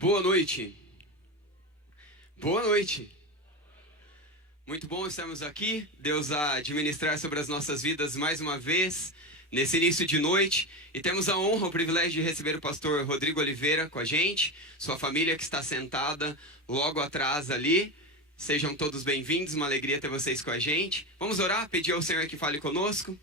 Boa noite. Boa noite. Muito bom estarmos aqui. Deus a administrar sobre as nossas vidas mais uma vez, nesse início de noite. E temos a honra, o privilégio de receber o pastor Rodrigo Oliveira com a gente, sua família que está sentada logo atrás ali. Sejam todos bem-vindos, uma alegria ter vocês com a gente. Vamos orar, pedir ao Senhor que fale conosco.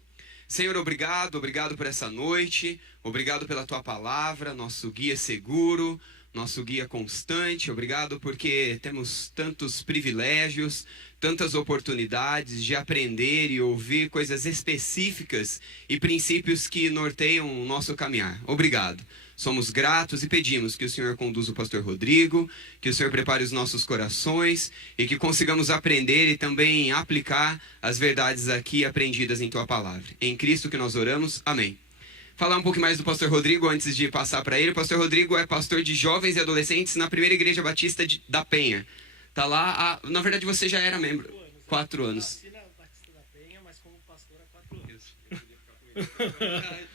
Senhor, obrigado por essa noite. Obrigado pela tua palavra, nosso guia seguro, nosso guia constante. Obrigado porque temos tantos privilégios, tantas oportunidades de aprender e ouvir coisas específicas e princípios que norteiam o nosso caminhar. Obrigado. Somos gratos e pedimos que o Senhor conduza o pastor Rodrigo, que o Senhor prepare os nossos corações e que consigamos aprender e também aplicar as verdades aqui aprendidas em tua palavra. Em Cristo que nós oramos. Amém. Falar um pouco mais do pastor Rodrigo antes de passar para ele. O pastor Rodrigo é pastor de jovens e adolescentes na Primeira Igreja Batista da Penha. Tá lá, na verdade você já era membro. 4 anos. Eu nasci na Batista da Penha, mas como pastor há 4 anos. Eu podia ficar com ele.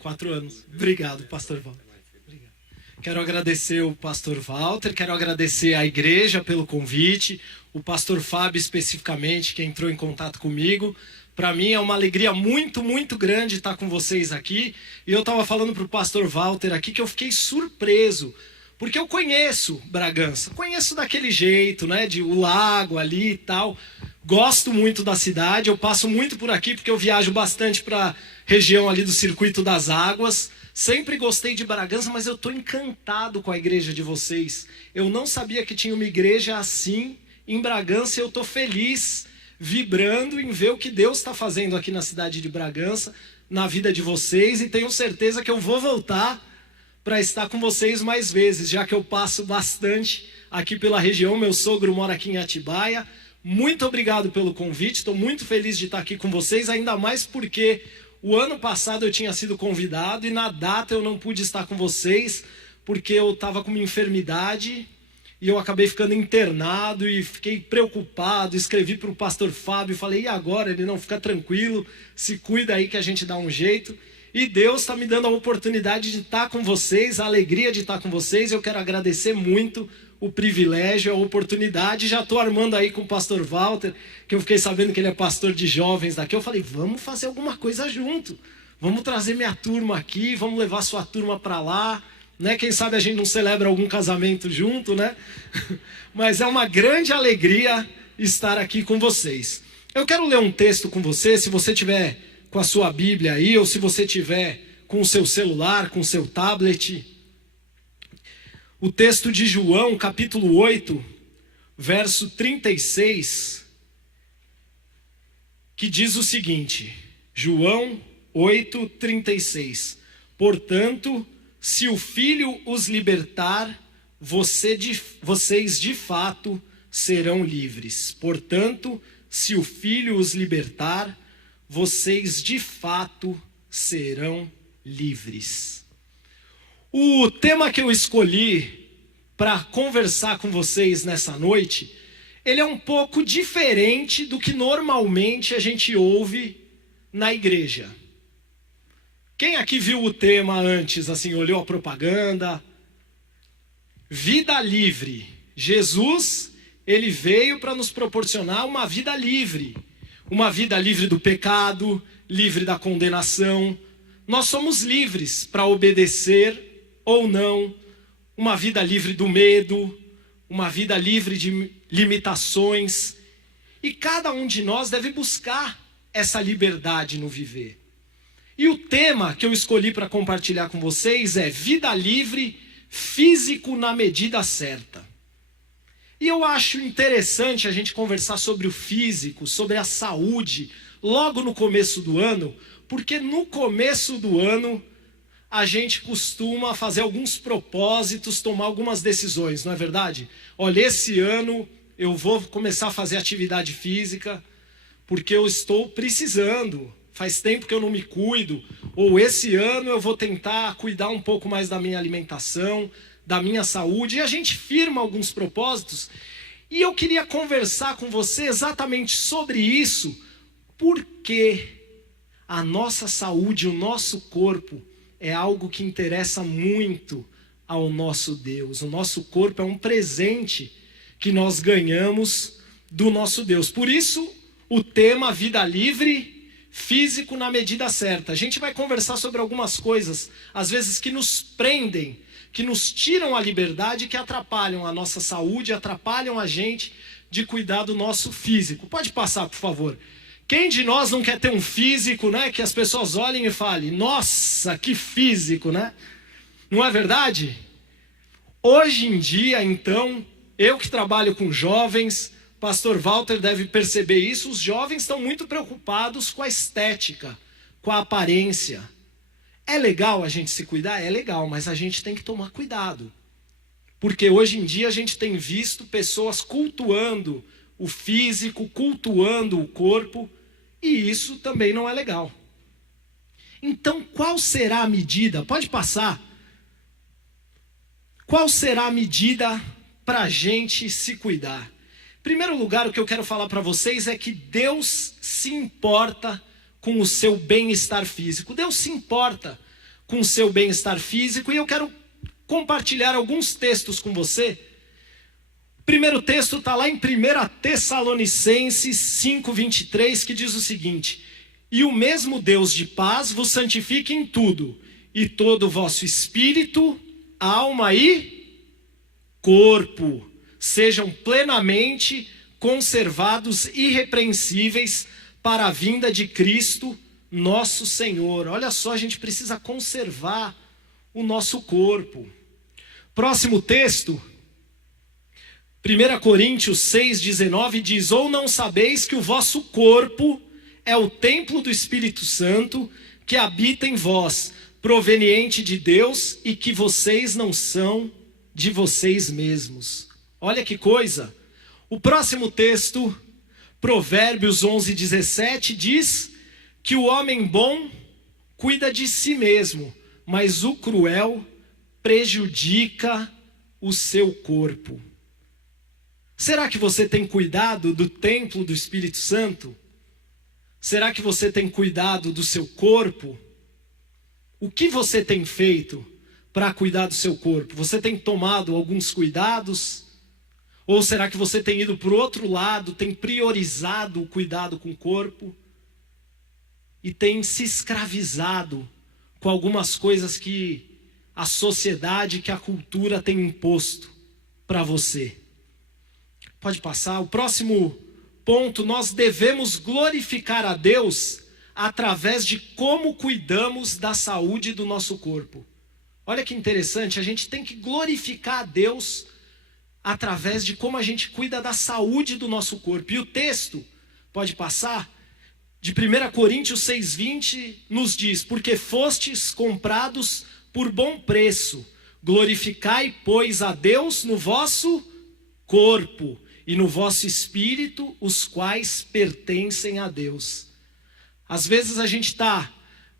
4 anos. Obrigado, pastor Walter. Obrigado. Quero agradecer o pastor Walter, quero agradecer à igreja pelo convite, o pastor Fábio especificamente, que entrou em contato comigo. Para mim é uma alegria muito, muito grande estar com vocês aqui. E eu estava falando para o pastor Walter aqui que eu fiquei surpreso, porque eu conheço Bragança, conheço daquele jeito, né, de o lago ali e tal. Gosto muito da cidade, eu passo muito por aqui porque eu viajo bastante para a região ali do Circuito das Águas. Sempre gostei de Bragança, mas eu estou encantado com a igreja de vocês. Eu não sabia que tinha uma igreja assim em Bragança e eu estou feliz, vibrando em ver o que Deus está fazendo aqui na cidade de Bragança, na vida de vocês, e tenho certeza que eu vou voltar para estar com vocês mais vezes, já que eu passo bastante aqui pela região. Meu sogro mora aqui em Atibaia. Muito obrigado pelo convite, estou muito feliz de estar aqui com vocês, ainda mais porque o ano passado eu tinha sido convidado e na data eu não pude estar com vocês, porque eu estava com uma enfermidade e eu acabei ficando internado e fiquei preocupado. Escrevi para o pastor Fábio, falei, e agora? Ele não, fica tranquilo, se cuida aí que a gente dá um jeito. E Deus está me dando a oportunidade de estar com vocês, a alegria de estar com vocês. Eu quero agradecer muito o privilégio, a oportunidade. Já estou armando aí com o pastor Walter, que eu fiquei sabendo que ele é pastor de jovens daqui. Eu falei, vamos fazer alguma coisa junto. Vamos trazer minha turma aqui, vamos levar sua turma para lá. Né? Quem sabe a gente não celebra algum casamento junto, né? Mas é uma grande alegria estar aqui com vocês. Eu quero ler um texto com você, se você tiver com a sua Bíblia aí, ou se você tiver com o seu celular, com o seu tablet. O texto de João, capítulo 8, verso 36, que diz o seguinte, João 8, 36. Portanto, se o Filho os libertar, vocês de fato serão livres. Portanto, se o Filho os libertar, vocês de fato serão livres. O tema que eu escolhi para conversar com vocês nessa noite, ele é um pouco diferente do que normalmente a gente ouve na igreja. Quem aqui viu o tema antes, assim, olhou a propaganda? Vida livre. Jesus, ele veio para nos proporcionar uma vida livre. Uma vida livre do pecado, livre da condenação. Nós somos livres para obedecer ou não. Uma vida livre do medo, uma vida livre de limitações. E cada um de nós deve buscar essa liberdade no viver. E o tema que eu escolhi para compartilhar com vocês é vida livre, físico na medida certa. E eu acho interessante a gente conversar sobre o físico, sobre a saúde, logo no começo do ano, porque no começo do ano a gente costuma fazer alguns propósitos, tomar algumas decisões, não é verdade? Olha, esse ano eu vou começar a fazer atividade física, porque eu estou precisando. Faz tempo que eu não me cuido. Ou esse ano eu vou tentar cuidar um pouco mais da minha alimentação, da minha saúde. E a gente firma alguns propósitos. E eu queria conversar com você exatamente sobre isso. Porque a nossa saúde, o nosso corpo, é algo que interessa muito ao nosso Deus. O nosso corpo é um presente que nós ganhamos do nosso Deus. Por isso, o tema vida livre, físico na medida certa. A gente vai conversar sobre algumas coisas, às vezes que nos prendem, que nos tiram a liberdade, que atrapalham a nossa saúde, atrapalham a gente de cuidar do nosso físico. Pode passar, por favor. Quem de nós não quer ter um físico, né, que as pessoas olhem e falem, nossa, que físico, né? Não é verdade? Hoje em dia, então, eu que trabalho com jovens, pastor Walter deve perceber isso, os jovens estão muito preocupados com a estética, com a aparência. É legal a gente se cuidar? É legal, mas a gente tem que tomar cuidado. Porque hoje em dia a gente tem visto pessoas cultuando o físico, cultuando o corpo, e isso também não é legal. Então, qual será a medida? Pode passar. Qual será a medida para a gente se cuidar? Em primeiro lugar, o que eu quero falar para vocês é que Deus se importa com o seu bem-estar físico. Deus se importa com o seu bem-estar físico, e eu quero compartilhar alguns textos com você. O primeiro texto está lá em 1 Tessalonicenses 5:23, que diz o seguinte: e o mesmo Deus de paz vos santifique em tudo, e todo o vosso espírito, alma e corpo sejam plenamente conservados irrepreensíveis para a vinda de Cristo nosso Senhor. Olha só, a gente precisa conservar o nosso corpo. Próximo texto, 1 Coríntios 6:19 diz: ou não sabeis que o vosso corpo é o templo do Espírito Santo que habita em vós, proveniente de Deus, e que vocês não são de vocês mesmos. Olha que coisa. O próximo texto, Provérbios 11:17, diz que o homem bom cuida de si mesmo, mas o cruel prejudica o seu corpo. Será que você tem cuidado do templo do Espírito Santo? Será que você tem cuidado do seu corpo? O que você tem feito para cuidar do seu corpo? Você tem tomado alguns cuidados? Ou será que você tem ido para o outro lado, tem priorizado o cuidado com o corpo? E tem se escravizado com algumas coisas que a sociedade, que a cultura tem imposto para você? Pode passar. O próximo ponto, nós devemos glorificar a Deus através de como cuidamos da saúde do nosso corpo. Olha que interessante, a gente tem que glorificar a Deus através de como a gente cuida da saúde do nosso corpo. E o texto, pode passar, de 1 Coríntios 6:20 nos diz: porque fostes comprados por bom preço, glorificai, pois, a Deus no vosso corpo e no vosso espírito, os quais pertencem a Deus. Às vezes a gente está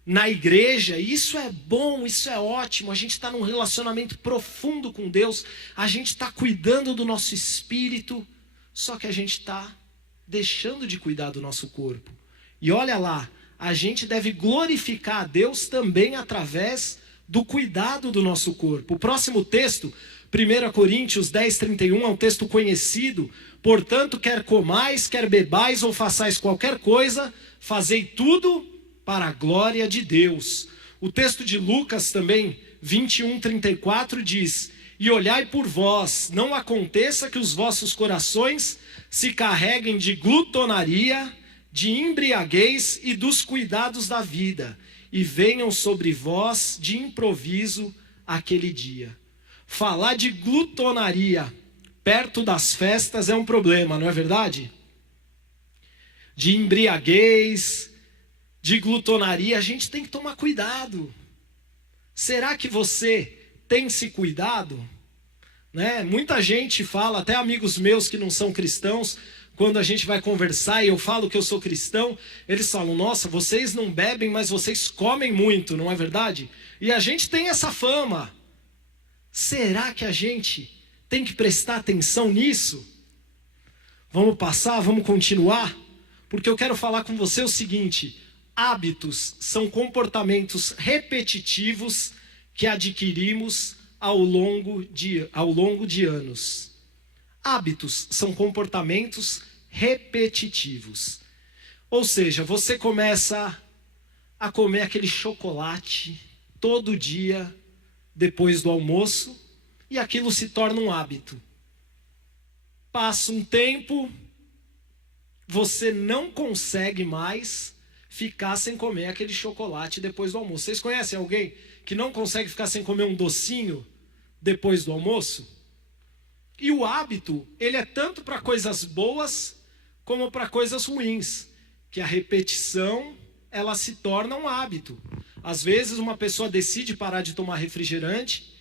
na igreja, e isso é bom, isso é ótimo, a gente está num relacionamento profundo com Deus, a gente está cuidando do nosso espírito, só que a gente está deixando de cuidar do nosso corpo. E olha lá, a gente deve glorificar a Deus também através do cuidado do nosso corpo. O próximo texto, 1 Coríntios 10:31, é um texto conhecido. Portanto, quer comais, quer bebais ou façais qualquer coisa, fazei tudo para a glória de Deus. O texto de Lucas também, 21:34, diz: e olhai por vós, não aconteça que os vossos corações se carreguem de glutonaria, de embriaguez e dos cuidados da vida, e venham sobre vós de improviso aquele dia. Falar de glutonaria perto das festas é um problema, não é verdade? De embriaguez, de glutonaria, a gente tem que tomar cuidado. Será que você tem se cuidado? Né? Muita gente fala, até amigos meus que não são cristãos, quando a gente vai conversar e eu falo que eu sou cristão, eles falam: nossa, vocês não bebem, mas vocês comem muito, não é verdade? E a gente tem essa fama. Será que a gente tem que prestar atenção nisso? Vamos passar, vamos continuar? Porque eu quero falar com você o seguinte: hábitos são comportamentos repetitivos que adquirimos ao longo de anos. Hábitos são comportamentos repetitivos. Ou seja, você começa a comer aquele chocolate todo dia depois do almoço e aquilo se torna um hábito. Passa um tempo, você não consegue mais ficar sem comer aquele chocolate depois do almoço. Vocês conhecem alguém que não consegue ficar sem comer um docinho depois do almoço? E o hábito, ele é tanto para coisas boas como para coisas ruins, que a repetição, ela se torna um hábito. Às vezes uma pessoa decide parar de tomar refrigerante,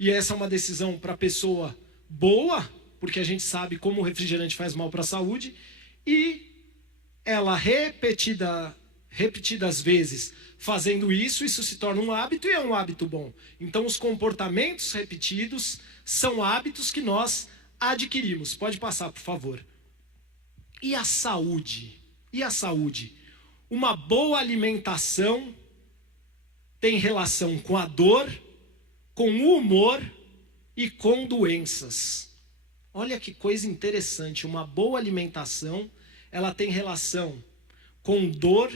e essa é uma decisão para a pessoa boa, porque a gente sabe como o refrigerante faz mal para a saúde, e ela repetidas vezes fazendo isso se torna um hábito e é um hábito bom. Então os comportamentos repetidos são hábitos que nós adquirimos. Pode passar, por favor. E a saúde? E a saúde? Uma boa alimentação tem relação com a dor, com o humor e com doenças. Olha que coisa interessante. Uma boa alimentação, ela tem relação com dor,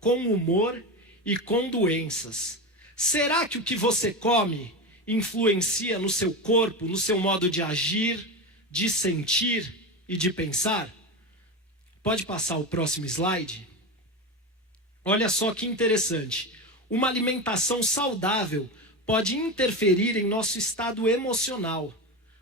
com humor e com doenças. Será que o que você come influencia no seu corpo, no seu modo de agir, de sentir e de pensar? Pode passar o próximo slide? Olha só que interessante. Uma alimentação saudável pode interferir em nosso estado emocional.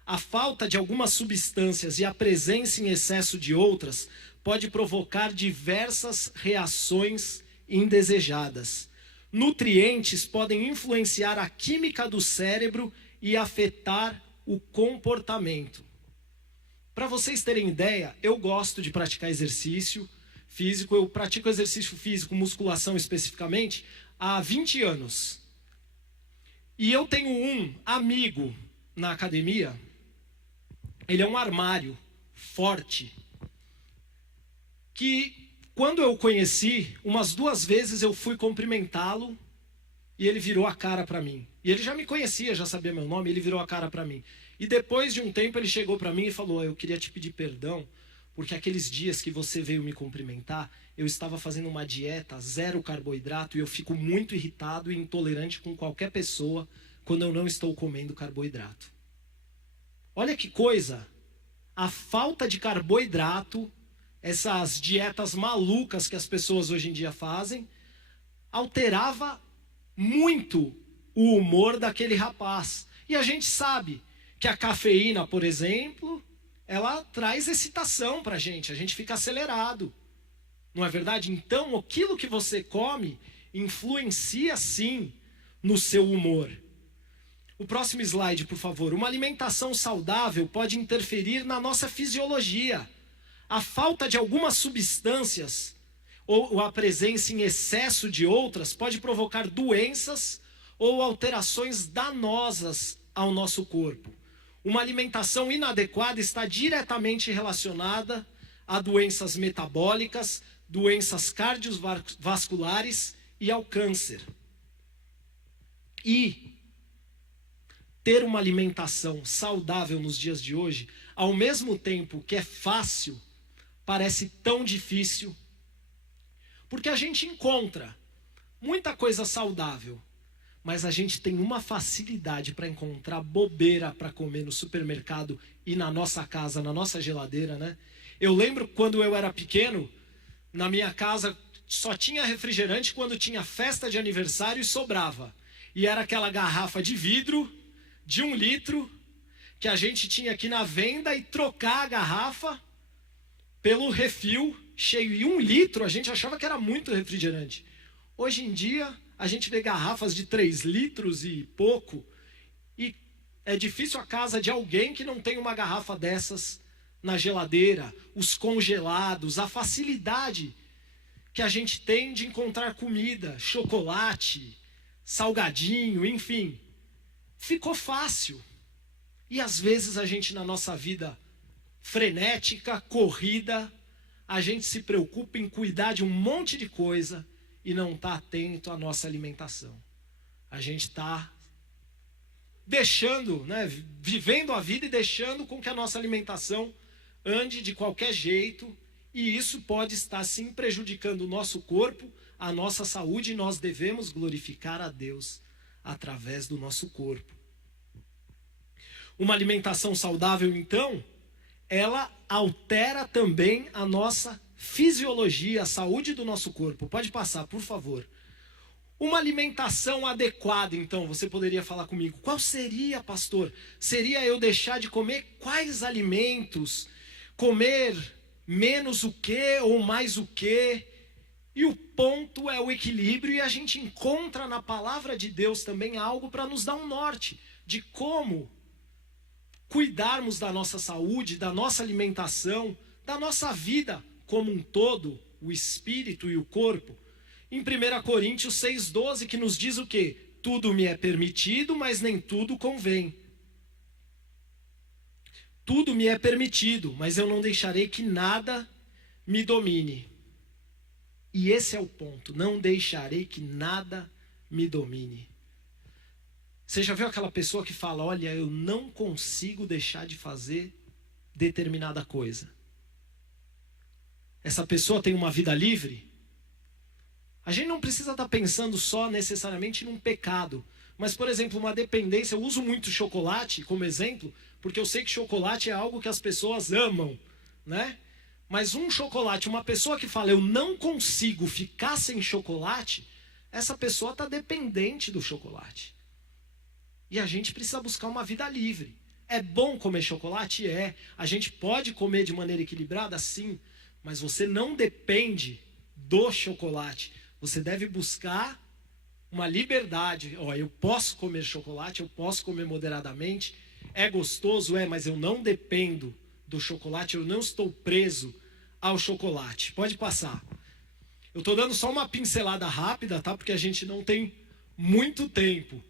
A falta de algumas substâncias e a presença em excesso de outras pode provocar diversas reações indesejadas. Nutrientes podem influenciar a química do cérebro e afetar o comportamento. Para vocês terem ideia, eu gosto de praticar exercício físico. Eu pratico exercício físico, musculação especificamente, há 20 anos. E eu tenho um amigo na academia. Ele é um armário forte, que quando eu o conheci, umas 2 vezes eu fui cumprimentá-lo e ele virou a cara para mim. E ele já me conhecia, já sabia meu nome, ele virou a cara para mim. E depois de um tempo ele chegou para mim e falou: eu queria te pedir perdão, porque aqueles dias que você veio me cumprimentar, eu estava fazendo uma dieta 0 carboidrato e eu fico muito irritado e intolerante com qualquer pessoa quando eu não estou comendo carboidrato. Olha que coisa, a falta de carboidrato, essas dietas malucas que as pessoas hoje em dia fazem, alterava muito o humor daquele rapaz. E a gente sabe que a cafeína, por exemplo, ela traz excitação pra gente, a gente fica acelerado. Não é verdade? Então, aquilo que você come influencia sim no seu humor. O próximo slide, por favor. Uma alimentação saudável pode interferir na nossa fisiologia. A falta de algumas substâncias ou a presença em excesso de outras pode provocar doenças ou alterações danosas ao nosso corpo. Uma alimentação inadequada está diretamente relacionada a doenças metabólicas, doenças cardiovasculares e ao câncer. E ter uma alimentação saudável nos dias de hoje, ao mesmo tempo que é fácil, parece tão difícil. Porque a gente encontra muita coisa saudável, mas a gente tem uma facilidade para encontrar bobeira para comer no supermercado e na nossa casa, na nossa geladeira, né? Eu lembro quando eu era pequeno, na minha casa só tinha refrigerante quando tinha festa de aniversário e sobrava. E era aquela garrafa de vidro de 1 litro que a gente tinha aqui na venda e trocar a garrafa pelo refil cheio. E 1 litro a gente achava que era muito refrigerante. Hoje em dia a gente vê garrafas de 3 litros e pouco, e é difícil a casa de alguém que não tem uma garrafa dessas na geladeira. Os congelados, a facilidade que a gente tem de encontrar comida, chocolate, salgadinho, enfim. Ficou fácil. E às vezes a gente, na nossa vida frenética, corrida, a gente se preocupa em cuidar de um monte de coisa e não está atento à nossa alimentação. A gente está deixando, né, vivendo a vida e deixando com que a nossa alimentação ande de qualquer jeito, e isso pode estar sim prejudicando o nosso corpo, a nossa saúde, e nós devemos glorificar a Deus através do nosso corpo. Uma alimentação saudável, então, ela altera também a nossa fisiologia, a saúde do nosso corpo. Pode passar, por favor. Uma alimentação adequada, então, você poderia falar comigo. Qual seria, pastor? Seria eu deixar de comer quais alimentos? Comer menos o quê ou mais o quê? E o ponto é o equilíbrio, e a gente encontra na palavra de Deus também algo para nos dar um norte de como cuidarmos da nossa saúde, da nossa alimentação, da nossa vida como um todo, o espírito e o corpo. Em 1 Coríntios 6,12, que nos diz o quê? Tudo me é permitido, mas nem tudo convém. Tudo me é permitido, mas eu não deixarei que nada me domine. E esse é o ponto, não deixarei que nada me domine. Você já viu aquela pessoa que fala, olha, eu não consigo deixar de fazer determinada coisa? Essa pessoa tem uma vida livre? A gente não precisa estar pensando só necessariamente num pecado. Mas, por exemplo, uma dependência. Eu uso muito chocolate como exemplo, porque eu sei que chocolate é algo que as pessoas amam, né? Mas um chocolate, uma pessoa que fala, eu não consigo ficar sem chocolate, essa pessoa está dependente do chocolate. E a gente precisa buscar uma vida livre. É bom comer chocolate? É. A gente pode comer de maneira equilibrada? Sim. Mas você não depende do chocolate. Você deve buscar uma liberdade. Ó, eu posso comer chocolate, eu posso comer moderadamente. É gostoso? É, mas eu não dependo do chocolate, eu não estou preso ao chocolate. Pode passar. Eu estou dando só uma pincelada rápida, tá? Porque a gente não tem muito tempo.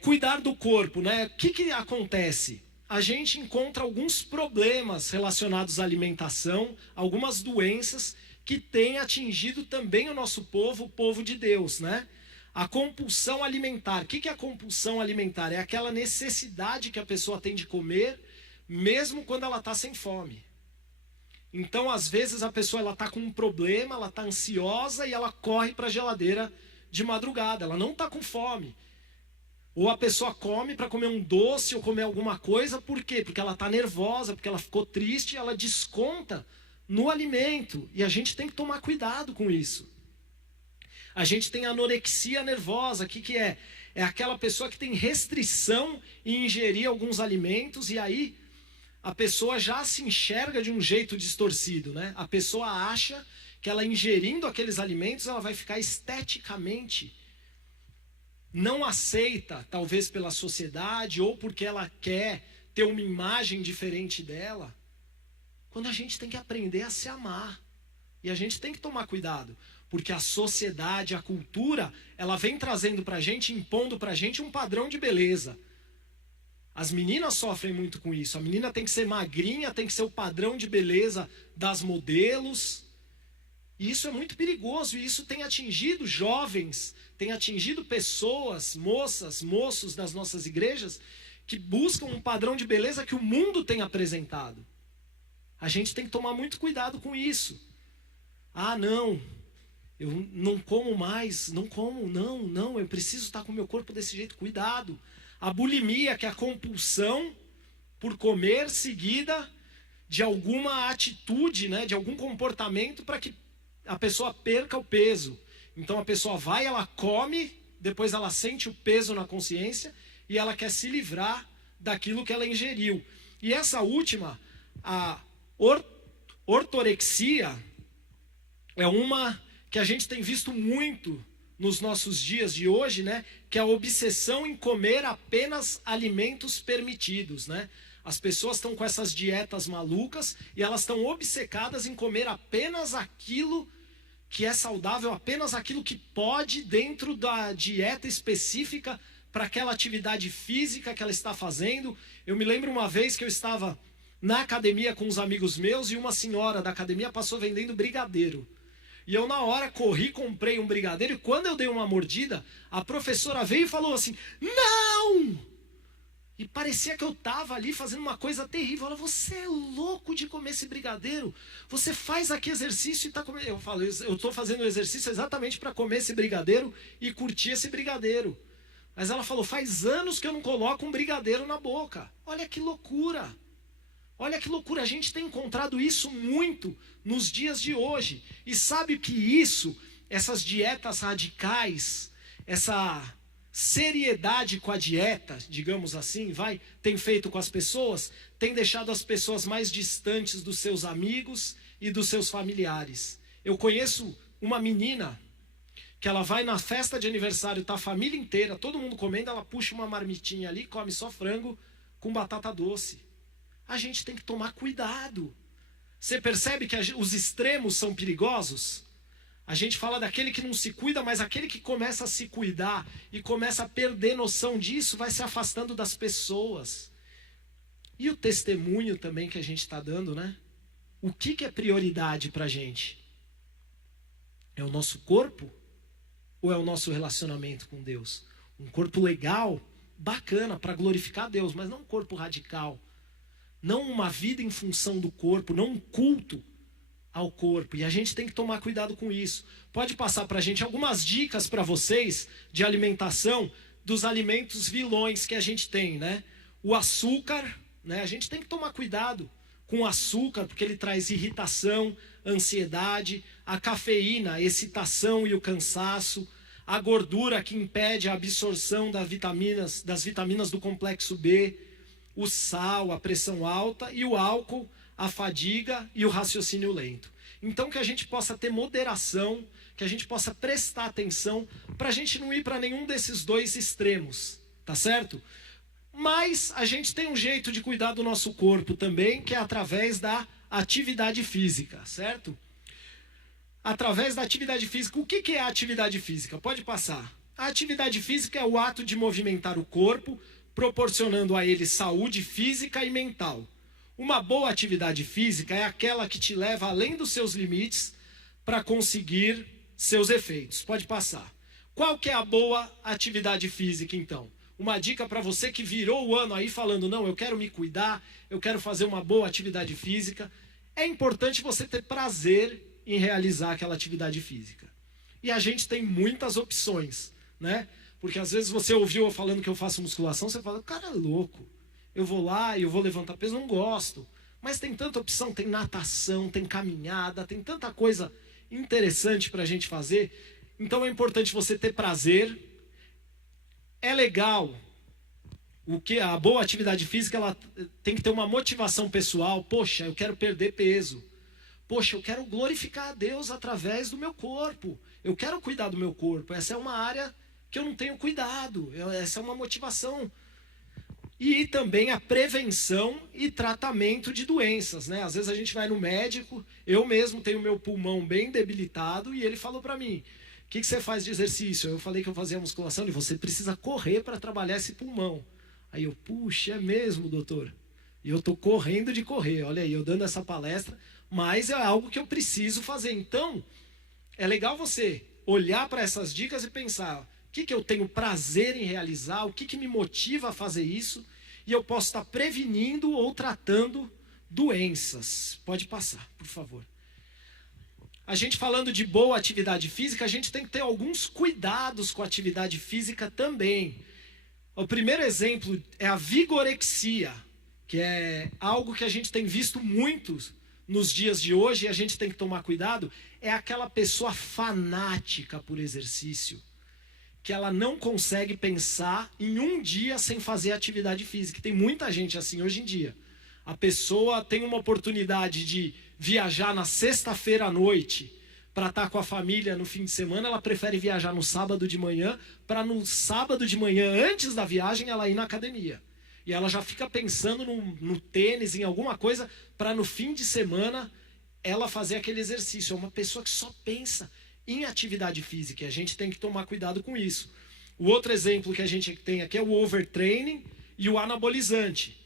Cuidar do corpo, né? O que acontece? A gente encontra alguns problemas relacionados à alimentação, algumas doenças que têm atingido também o nosso povo, o povo de Deus, né? A compulsão alimentar. O que é a compulsão alimentar? É aquela necessidade que a pessoa tem de comer, mesmo quando ela está sem fome. Então, às vezes, a pessoa está com um problema, ela está ansiosa e ela corre para a geladeira de madrugada. Ela não está com fome. Ou a pessoa come para comer um doce ou comer alguma coisa, por quê? Porque ela está nervosa, porque ela ficou triste, ela desconta no alimento. E a gente tem que tomar cuidado com isso. A gente tem anorexia nervosa. O que é? É aquela pessoa que tem restrição em ingerir alguns alimentos, e aí a pessoa já se enxerga de um jeito distorcido, né? A pessoa acha que ela ingerindo aqueles alimentos, ela vai ficar esteticamente não aceita, talvez pela sociedade, ou porque ela quer ter uma imagem diferente dela, quando a gente tem que aprender a se amar. E a gente tem que tomar cuidado, porque a sociedade, a cultura, ela vem trazendo pra gente, impondo pra gente um padrão de beleza. As meninas sofrem muito com isso. A menina tem que ser magrinha, tem que ser o padrão de beleza das modelos. E isso é muito perigoso, e isso tem atingido jovens, tem atingido pessoas, moças, moços das nossas igrejas, que buscam um padrão de beleza que o mundo tem apresentado. A gente tem que tomar muito cuidado com isso. Ah, não, eu não como mais, não, eu preciso estar com o meu corpo desse jeito, cuidado. A bulimia, que é a compulsão por comer seguida de alguma atitude, né, de algum comportamento para que a pessoa perca o peso. Então a pessoa vai, ela come, depois ela sente o peso na consciência e ela quer se livrar daquilo que ela ingeriu. E essa última, a ortorexia, é uma que a gente tem visto muito nos nossos dias de hoje, né? Que é a obsessão em comer apenas alimentos permitidos, né? As pessoas estão com essas dietas malucas e elas estão obcecadas em comer apenas aquilo que é saudável, apenas aquilo que pode dentro da dieta específica para aquela atividade física que ela está fazendo. Eu me lembro uma vez que eu estava na academia com uns amigos meus e uma senhora da academia passou vendendo brigadeiro. E eu na hora corri, comprei um brigadeiro e quando eu dei uma mordida, a professora veio e falou assim, não! E parecia que eu estava ali fazendo uma coisa terrível. Ela, você é louco de comer esse brigadeiro? Você faz aqui exercício e está comendo... Eu falo, eu estou fazendo o exercício exatamente para comer esse brigadeiro e curtir esse brigadeiro. Mas ela falou, faz anos que eu não coloco um brigadeiro na boca. Olha que loucura. Olha que loucura. A gente tem encontrado isso muito nos dias de hoje. E sabe que isso, essas dietas radicais, essa seriedade com a dieta, digamos assim, tem feito com as pessoas, tem deixado as pessoas mais distantes dos seus amigos e dos seus familiares. Eu conheço uma menina que ela vai na festa de aniversário, tá a família inteira, todo mundo comendo, ela puxa uma marmitinha ali, come só frango com batata doce. A gente tem que tomar cuidado. Você percebe que os extremos são perigosos? A gente fala daquele que não se cuida, mas aquele que começa a se cuidar e começa a perder noção disso, vai se afastando das pessoas. E o testemunho também que a gente está dando, né? O que é prioridade para a gente? É o nosso corpo? Ou é o nosso relacionamento com Deus? Um corpo legal, bacana, para glorificar Deus, mas não um corpo radical. Não uma vida em função do corpo, não um culto ao corpo. E a gente tem que tomar cuidado com isso. Pode passar para a gente algumas dicas para vocês de alimentação dos alimentos vilões que a gente tem, né? O açúcar, né? A gente tem que tomar cuidado com o açúcar, porque ele traz irritação, ansiedade, a cafeína, a excitação e o cansaço, a gordura que impede a absorção das vitaminas do complexo B, o sal, a pressão alta e o álcool, a fadiga e o raciocínio lento. Então que a gente possa ter moderação, que a gente possa prestar atenção para a gente não ir para nenhum desses dois extremos, tá certo? Mas a gente tem um jeito de cuidar do nosso corpo também, que é através da atividade física, certo? Através da atividade física. O que é a atividade física? Pode passar. A atividade física é o ato de movimentar o corpo, proporcionando a ele saúde física e mental. Uma boa atividade física é aquela que te leva além dos seus limites para conseguir seus efeitos. Pode passar. Qual que é a boa atividade física, então? Uma dica para você que virou o ano aí falando, não, eu quero me cuidar, eu quero fazer uma boa atividade física. É importante você ter prazer em realizar aquela atividade física. E a gente tem muitas opções, né? Porque às vezes você ouviu eu falando que eu faço musculação, você fala, cara, é louco. Eu vou lá e eu vou levantar peso, não gosto. Mas tem tanta opção, tem natação, tem caminhada, tem tanta coisa interessante para a gente fazer. Então é importante você ter prazer. É legal. A boa atividade física, ela tem que ter uma motivação pessoal. Poxa, eu quero perder peso. Poxa, eu quero glorificar a Deus através do meu corpo. Eu quero cuidar do meu corpo. Essa é uma área que eu não tenho cuidado. Essa é uma motivação. E também a prevenção e tratamento de doenças, né? Às vezes a gente vai no médico, eu mesmo tenho meu pulmão bem debilitado e ele falou para mim, o que você faz de exercício? Eu falei que eu fazia musculação, e você precisa correr para trabalhar esse pulmão. Aí eu, puxa, é mesmo, doutor? E eu estou correndo de correr, olha aí, eu dando essa palestra, mas é algo que eu preciso fazer. Então, é legal você olhar para essas dicas e pensar, o que eu tenho prazer em realizar, o que me motiva a fazer isso, e eu posso estar prevenindo ou tratando doenças. Pode passar, por favor. A gente falando de boa atividade física, a gente tem que ter alguns cuidados com a atividade física também. O primeiro exemplo é a vigorexia, que é algo que a gente tem visto muito nos dias de hoje e a gente tem que tomar cuidado. É aquela pessoa fanática por exercício, que ela não consegue pensar em um dia sem fazer atividade física. Tem muita gente assim hoje em dia. A pessoa tem uma oportunidade de viajar na sexta-feira à noite para estar com a família no fim de semana, ela prefere viajar no sábado de manhã, para no sábado de manhã, antes da viagem, ela ir na academia. E ela já fica pensando no tênis, em alguma coisa, para no fim de semana ela fazer aquele exercício. É uma pessoa que só pensa em atividade física, e a gente tem que tomar cuidado com isso. O outro exemplo que a gente tem aqui é o overtraining e o anabolizante.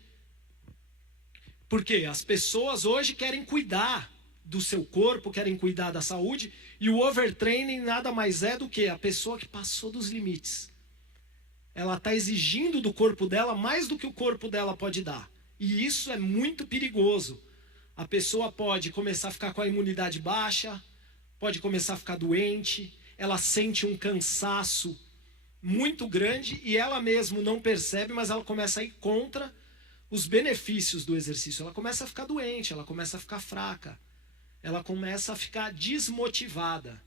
Por quê? As pessoas hoje querem cuidar do seu corpo, querem cuidar da saúde, e o overtraining nada mais é do que a pessoa que passou dos limites. ela está exigindo do corpo dela mais do que o corpo dela pode dar. E isso é muito perigoso. A pessoa pode começar a ficar com a imunidade baixa, pode começar a ficar doente, ela sente um cansaço muito grande e ela mesmo não percebe, mas ela começa a ir contra os benefícios do exercício. Ela começa a ficar doente, ela começa a ficar fraca, ela começa a ficar desmotivada.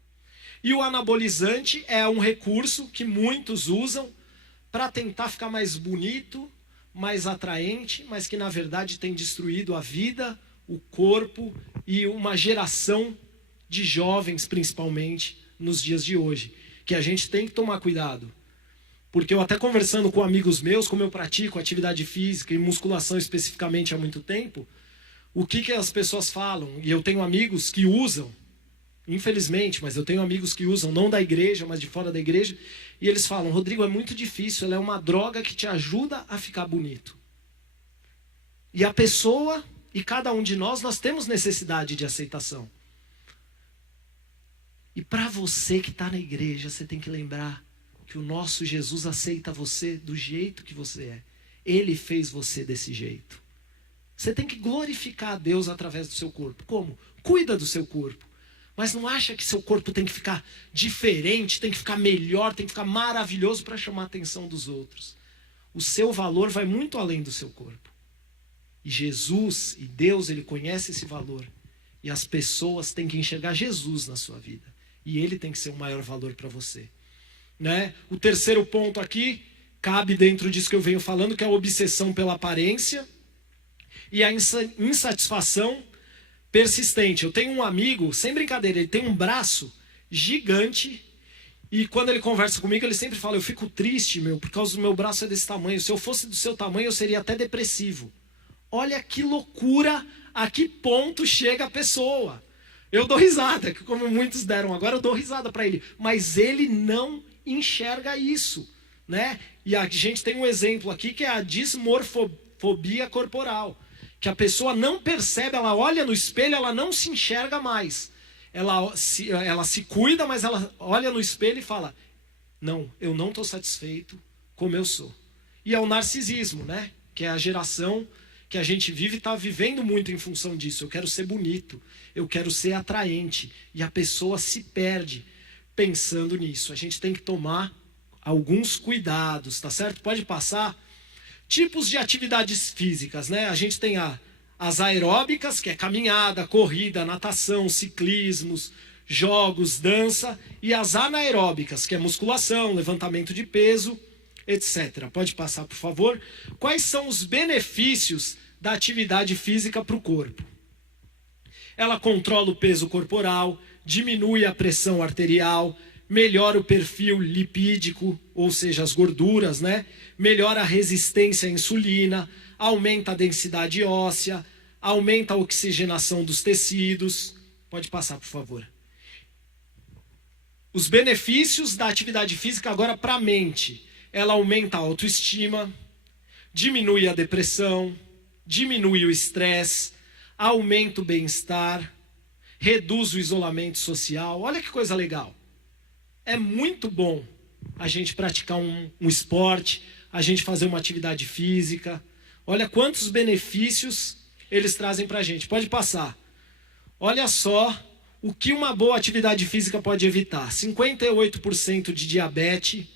E o anabolizante é um recurso que muitos usam para tentar ficar mais bonito, mais atraente, mas que na verdade tem destruído a vida, o corpo e uma geração de jovens, principalmente, nos dias de hoje, que a gente tem que tomar cuidado. Porque eu até conversando com amigos meus, como eu pratico atividade física e musculação especificamente há muito tempo, o que as pessoas falam, e eu tenho amigos que usam, infelizmente, mas eu tenho amigos que usam, não da igreja, mas de fora da igreja, e eles falam, Rodrigo, é muito difícil, ela é uma droga que te ajuda a ficar bonito. E a pessoa, e cada um de nós temos necessidade de aceitação. E para você que está na igreja, você tem que lembrar que o nosso Jesus aceita você do jeito que você é. Ele fez você desse jeito. Você tem que glorificar a Deus através do seu corpo. Como? Cuida do seu corpo. Mas não acha que seu corpo tem que ficar diferente, tem que ficar melhor, tem que ficar maravilhoso para chamar a atenção dos outros. O seu valor vai muito além do seu corpo. E Jesus e Deus, Ele conhece esse valor. E as pessoas têm que enxergar Jesus na sua vida. E Ele tem que ser o maior valor para você. Né? O terceiro ponto aqui, cabe dentro disso que eu venho falando, que é a obsessão pela aparência e a insatisfação persistente. Eu tenho um amigo, sem brincadeira, ele tem um braço gigante e quando ele conversa comigo, ele sempre fala, eu fico triste, por causa do meu braço é desse tamanho. Se eu fosse do seu tamanho, eu seria até depressivo. Olha que loucura, a que ponto chega a pessoa. Eu dou risada, como muitos deram agora, eu dou risada para ele. Mas ele não enxerga isso, né? E a gente tem um exemplo aqui que é a dismorfobia corporal. Que a pessoa não percebe, ela olha no espelho, ela não se enxerga mais. Ela se cuida, mas ela olha no espelho e fala, não, eu não estou satisfeito como eu sou. E é o narcisismo, né? Que é a geração que a gente vive e está vivendo muito em função disso. Eu quero ser bonito, eu quero ser atraente. E a pessoa se perde pensando nisso. A gente tem que tomar alguns cuidados, tá certo? Pode passar. Tipos de atividades físicas, né? A gente tem as aeróbicas, que é caminhada, corrida, natação, ciclismos, jogos, dança. E as anaeróbicas, que é musculação, levantamento de peso, etc. Pode passar, por favor. Quais são os benefícios da atividade física para o corpo? Ela controla o peso corporal, diminui a pressão arterial, melhora o perfil lipídico, ou seja, as gorduras, né? Melhora a resistência à insulina, aumenta a densidade óssea, aumenta a oxigenação dos tecidos. Pode passar, por favor. Os benefícios da atividade física agora para a mente. Ela aumenta a autoestima, diminui a depressão, diminui o estresse, aumenta o bem-estar, reduz o isolamento social. Olha que coisa legal. É muito bom a gente praticar um esporte, a gente fazer uma atividade física. Olha quantos benefícios eles trazem para a gente. Pode passar. Olha só o que uma boa atividade física pode evitar. 58% de diabetes,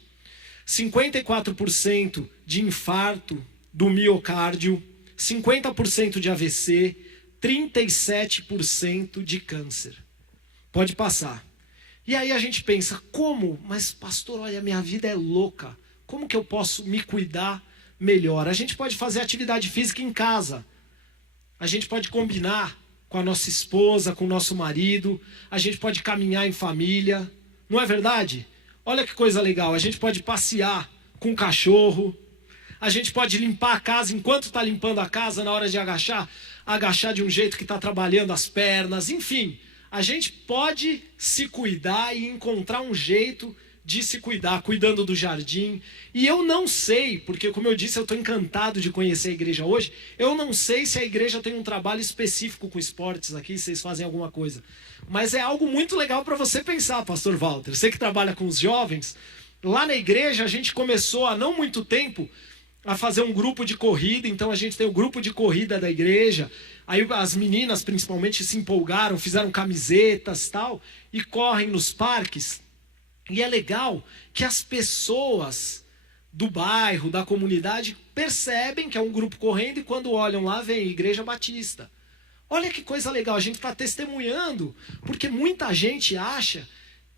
54% de infarto do miocárdio, 50% de AVC, 37% de câncer. Pode passar. E aí a gente pensa, como? Mas pastor, olha, minha vida é louca. Como que eu posso me cuidar melhor? A gente pode fazer atividade física em casa. A gente pode combinar com a nossa esposa, com o nosso marido. A gente pode caminhar em família. Não é verdade? Olha que coisa legal. A gente pode passear com o cachorro. A gente pode limpar a casa enquanto está limpando a casa, na hora de agachar de um jeito que está trabalhando as pernas. Enfim, a gente pode se cuidar e encontrar um jeito de se cuidar, cuidando do jardim. E eu não sei, porque como eu disse, eu estou encantado de conhecer a igreja hoje. Eu não sei se a igreja tem um trabalho específico com esportes aqui, se vocês fazem alguma coisa. Mas é algo muito legal para você pensar, pastor Walter. Você que trabalha com os jovens, Lá na igreja a gente começou há não muito tempo a fazer um grupo de corrida, então a gente tem o grupo de corrida da igreja, aí as meninas principalmente se empolgaram, fizeram camisetas e tal, e correm nos parques, e é legal que as pessoas do bairro, da comunidade, percebem que é um grupo correndo e quando olham lá vem Igreja Batista. Olha que coisa legal, a gente está testemunhando, porque muita gente acha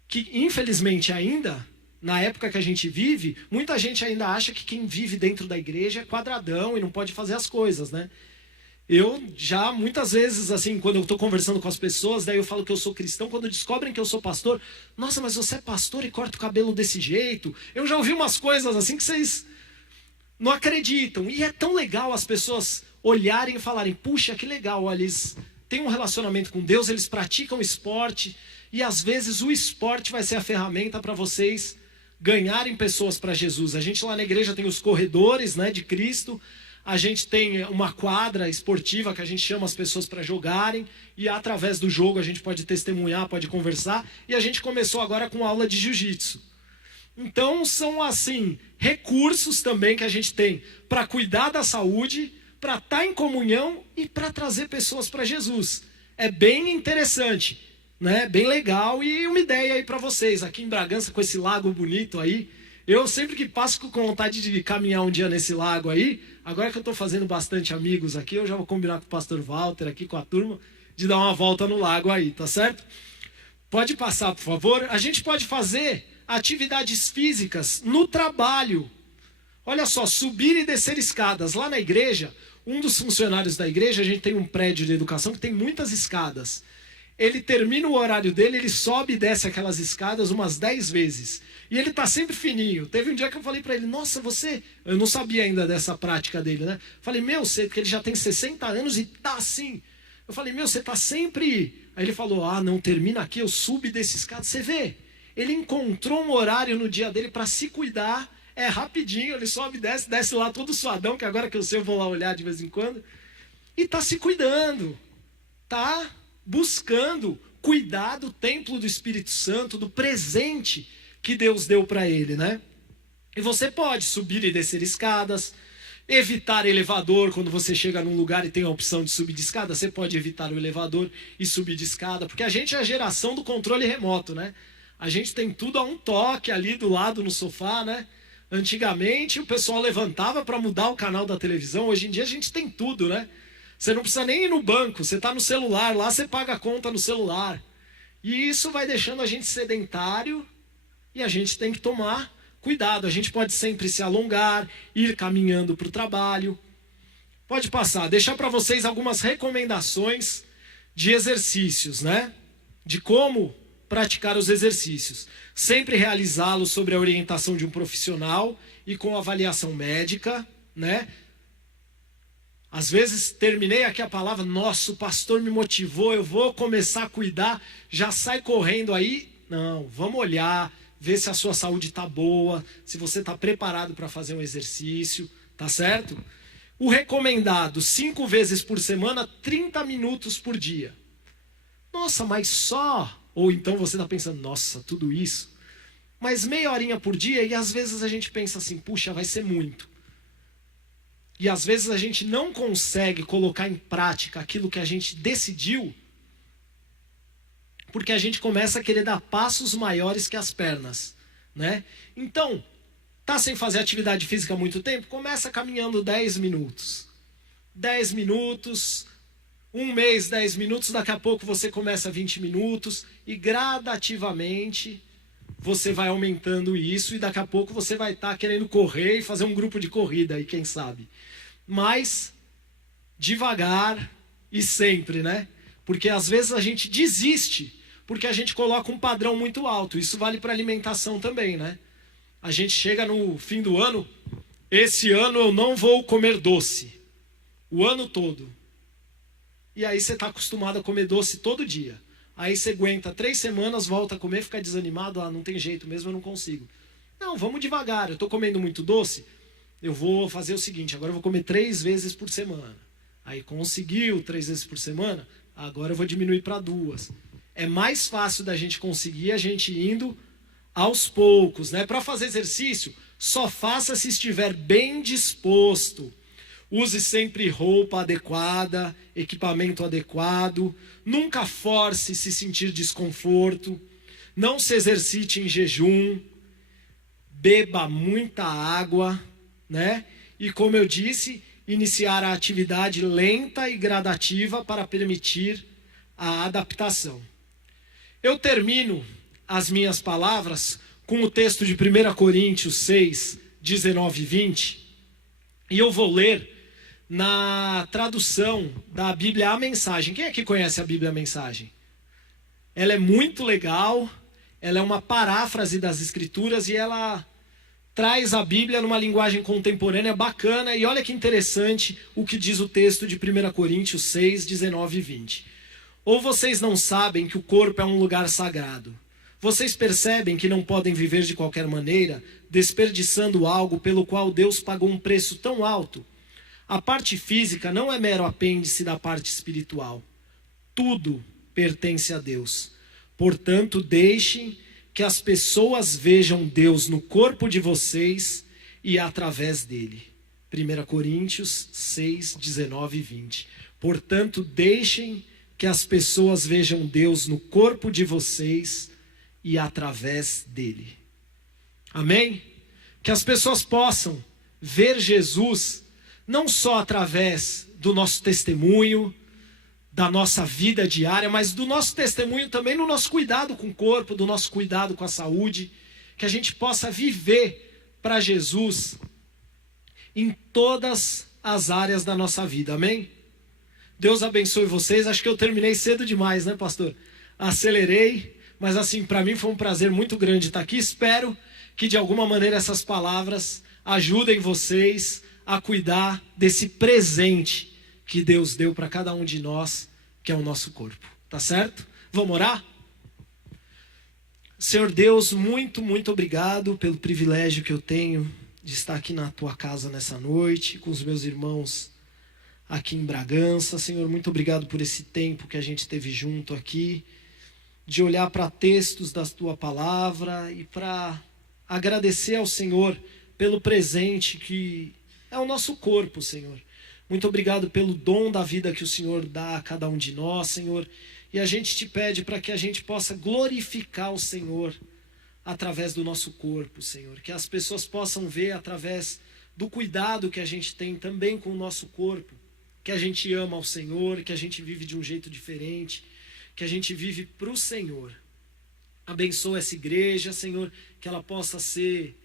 que, infelizmente ainda, na época que a gente vive, muita gente ainda acha que quem vive dentro da igreja é quadradão e não pode fazer as coisas, né? Eu já, muitas vezes, assim, quando eu estou conversando com as pessoas, daí eu falo que eu sou cristão, quando descobrem que eu sou pastor, nossa, mas você é pastor e corta o cabelo desse jeito? Eu já ouvi umas coisas assim que vocês não acreditam. E é tão legal as pessoas olharem e falarem, puxa, que legal, olha, eles têm um relacionamento com Deus, eles praticam esporte, e às vezes o esporte vai ser a ferramenta para vocês ganharem pessoas para Jesus. A gente lá na igreja tem os corredores, né, de Cristo, a gente tem uma quadra esportiva que a gente chama as pessoas para jogarem, e através do jogo a gente pode testemunhar, pode conversar, e a gente começou agora com aula de jiu-jitsu. Então são assim, recursos também que a gente tem para cuidar da saúde, para estar em comunhão e para trazer pessoas para Jesus. É bem interessante, né? Bem legal, e uma ideia aí para vocês, aqui em Bragança com esse lago bonito aí, eu sempre que passo com vontade de caminhar um dia nesse lago aí, agora que eu estou fazendo bastante amigos aqui, eu já vou combinar com o pastor Walter aqui, com a turma, de dar uma volta no lago aí, tá certo? Pode passar, por favor. A gente pode fazer atividades físicas no trabalho. Olha só, subir e descer escadas. Lá na igreja, um dos funcionários da igreja, a gente tem um prédio de educação que tem muitas escadas. Ele termina o horário dele, ele sobe e desce aquelas escadas umas 10 vezes. E ele tá sempre fininho. Teve um dia que eu falei para ele, nossa, você... Eu não sabia ainda dessa prática dele, né? Falei, meu, você... Porque ele já tem 60 anos e tá assim. Eu falei, meu, você tá sempre... Aí ele falou, ah, não, termina aqui, eu subo e desço escadas. Você vê? Ele encontrou um horário no dia dele para se cuidar. É rapidinho, ele sobe e desce lá todo suadão, que agora que eu sei eu vou lá olhar de vez em quando. E tá se cuidando. Tá buscando cuidar do templo do Espírito Santo, do presente que Deus deu para ele, né? E você pode subir e descer escadas, evitar elevador quando você chega num lugar e tem a opção de subir de escada, você pode evitar o elevador e subir de escada, porque a gente é a geração do controle remoto, né? A gente tem tudo a um toque ali do lado no sofá, né? Antigamente o pessoal levantava para mudar o canal da televisão, hoje em dia a gente tem tudo, né? Você não precisa nem ir no banco, você está no celular, lá você paga a conta no celular. E isso vai deixando a gente sedentário e a gente tem que tomar cuidado. A gente pode sempre se alongar, ir caminhando para o trabalho. Pode passar, deixar para vocês algumas recomendações de exercícios, né? De como praticar os exercícios. Sempre realizá-los sobre a orientação de um profissional e com avaliação médica, né? Às vezes terminei aqui a palavra, nossa, o pastor me motivou, eu vou começar a cuidar, já sai correndo aí. Não, vamos olhar, ver se a sua saúde está boa, se você está preparado para fazer um exercício, tá certo? O recomendado, 5 vezes por semana, 30 minutos por dia. Nossa, mas só... Ou então você está pensando, nossa, tudo isso? Mas meia horinha por dia, e às vezes a gente pensa assim, puxa, vai ser muito. E às vezes a gente não consegue colocar em prática aquilo que a gente decidiu, porque a gente começa a querer dar passos maiores que as pernas, né? Então, tá sem fazer atividade física há muito tempo? Começa caminhando 10 minutos. 10 minutos, um mês, 10 minutos, daqui a pouco você começa 20 minutos, e gradativamente você vai aumentando isso, e daqui a pouco você vai estar querendo correr e fazer um grupo de corrida aí, quem sabe. Mas devagar e sempre, né? Porque às vezes a gente desiste porque a gente coloca um padrão muito alto. Isso vale para alimentação também, né? A gente chega no fim do ano, esse ano eu não vou comer doce, o ano todo. E aí você está acostumado a comer doce todo dia. Aí você aguenta 3 semanas, volta a comer, fica desanimado, ah, não tem jeito mesmo, eu não consigo. Não, vamos devagar, eu estou comendo muito doce, eu vou fazer o seguinte, agora eu vou comer 3 vezes por semana. Aí conseguiu 3 vezes por semana, agora eu vou diminuir para 2. É mais fácil da gente conseguir a gente indo aos poucos, né? Para fazer exercício, só faça se estiver bem disposto. Use sempre roupa adequada, equipamento adequado. Nunca force se sentir desconforto. Não se exercite em jejum. Beba muita água, né? E como eu disse, iniciar a atividade lenta e gradativa para permitir a adaptação. Eu termino as minhas palavras com o texto de 1 Coríntios 6, 19 e 20. E eu vou ler na tradução da Bíblia A Mensagem. Quem aqui conhece a Bíblia A Mensagem? Ela é muito legal, ela é uma paráfrase das Escrituras e ela traz a Bíblia numa linguagem contemporânea bacana. E olha que interessante o que diz o texto de 1 Coríntios 6, 19 e 20. Ou vocês não sabem que o corpo é um lugar sagrado? Vocês percebem que não podem viver de qualquer maneira, desperdiçando algo pelo qual Deus pagou um preço tão alto? A parte física não é mero apêndice da parte espiritual. Tudo pertence a Deus. Portanto, deixem que as pessoas vejam Deus no corpo de vocês e através dele. 1 Coríntios 6, 19 e 20. Portanto, deixem que as pessoas vejam Deus no corpo de vocês e através dele. Amém? Que as pessoas possam ver Jesus não só através do nosso testemunho, da nossa vida diária, mas do nosso testemunho também no nosso cuidado com o corpo, do nosso cuidado com a saúde, que a gente possa viver para Jesus em todas as áreas da nossa vida, amém? Deus abençoe vocês. Acho que eu terminei cedo demais, né, pastor? Acelerei, mas assim, para mim foi um prazer muito grande estar aqui. Espero que de alguma maneira essas palavras ajudem vocês a cuidar desse presente que Deus deu para cada um de nós, que é o nosso corpo. Tá certo? Vamos orar? Senhor Deus, muito, muito obrigado pelo privilégio que eu tenho de estar aqui na tua casa nessa noite, com os meus irmãos aqui em Bragança. Senhor, muito obrigado por esse tempo que a gente teve junto aqui, de olhar para textos da tua palavra e para agradecer ao Senhor pelo presente que é o nosso corpo, Senhor. Muito obrigado pelo dom da vida que o Senhor dá a cada um de nós, Senhor. E a gente te pede para que a gente possa glorificar o Senhor através do nosso corpo, Senhor. Que as pessoas possam ver através do cuidado que a gente tem também com o nosso corpo, que a gente ama ao Senhor, que a gente vive de um jeito diferente, que a gente vive para o Senhor. Abençoa essa igreja, Senhor, que ela possa ser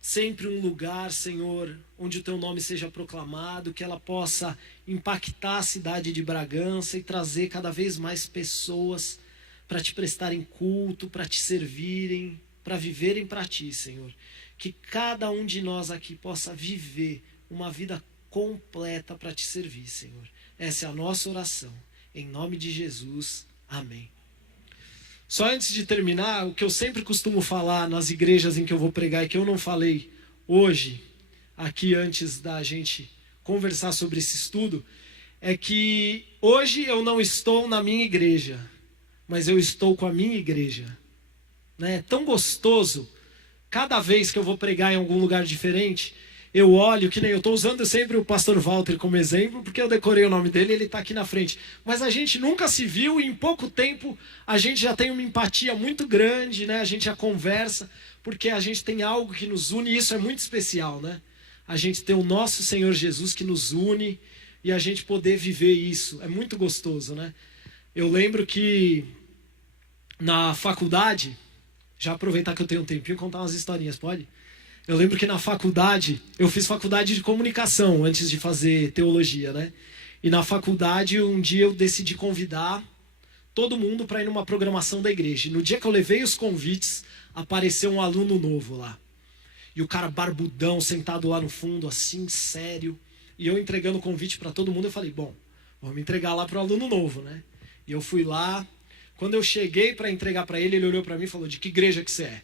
sempre um lugar, Senhor, onde o teu nome seja proclamado, que ela possa impactar a cidade de Bragança e trazer cada vez mais pessoas para te prestarem culto, para te servirem, para viverem para ti, Senhor. Que cada um de nós aqui possa viver uma vida completa para te servir, Senhor. Essa é a nossa oração. Em nome de Jesus. Amém. Só antes de terminar, o que eu sempre costumo falar nas igrejas em que eu vou pregar e que eu não falei hoje, aqui antes da gente conversar sobre esse estudo, é que hoje eu não estou na minha igreja, mas eu estou com a minha igreja. Né? É tão gostoso, cada vez que eu vou pregar em algum lugar diferente, eu olho, que nem eu estou usando sempre o pastor Walter como exemplo, porque eu decorei o nome dele e ele está aqui na frente. Mas a gente nunca se viu e em pouco tempo a gente já tem uma empatia muito grande, né? A gente já conversa, porque a gente tem algo que nos une e isso é muito especial, né? A gente tem o nosso Senhor Jesus que nos une e a gente poder viver isso. É muito gostoso, né? Eu lembro que na faculdade, já aproveitar que eu tenho um tempinho e contar umas historinhas, pode? Eu lembro que na faculdade, eu fiz faculdade de comunicação antes de fazer teologia, né? E na faculdade, um dia eu decidi convidar todo mundo para ir numa programação da igreja. E no dia que eu levei os convites, apareceu um aluno novo lá. E o cara barbudão, sentado lá no fundo, assim, sério. E eu entregando o convite para todo mundo, eu falei, bom, vamos entregar lá para o aluno novo, né? E eu fui lá. Quando eu cheguei para entregar para ele, ele olhou para mim e falou, de que igreja que você é?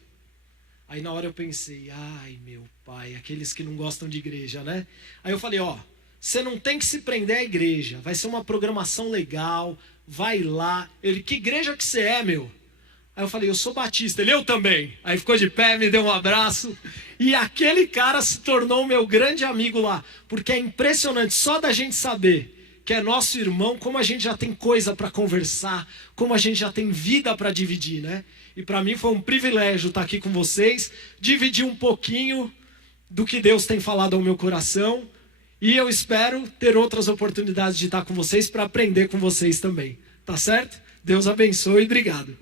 Aí na hora eu pensei, ai meu pai, aqueles que não gostam de igreja, né? Aí eu falei, ó, você não tem que se prender à igreja, vai ser uma programação legal, vai lá. Ele, que igreja que você é, meu? Aí eu falei, eu sou batista. Ele, eu também. Aí ficou de pé, me deu um abraço. E aquele cara se tornou o meu grande amigo lá. Porque é impressionante, só da gente saber que é nosso irmão, como a gente já tem coisa para conversar, como a gente já tem vida para dividir, né? E para mim foi um privilégio estar aqui com vocês, dividir um pouquinho do que Deus tem falado ao meu coração. E eu espero ter outras oportunidades de estar com vocês para aprender com vocês também. Tá certo? Deus abençoe e obrigado.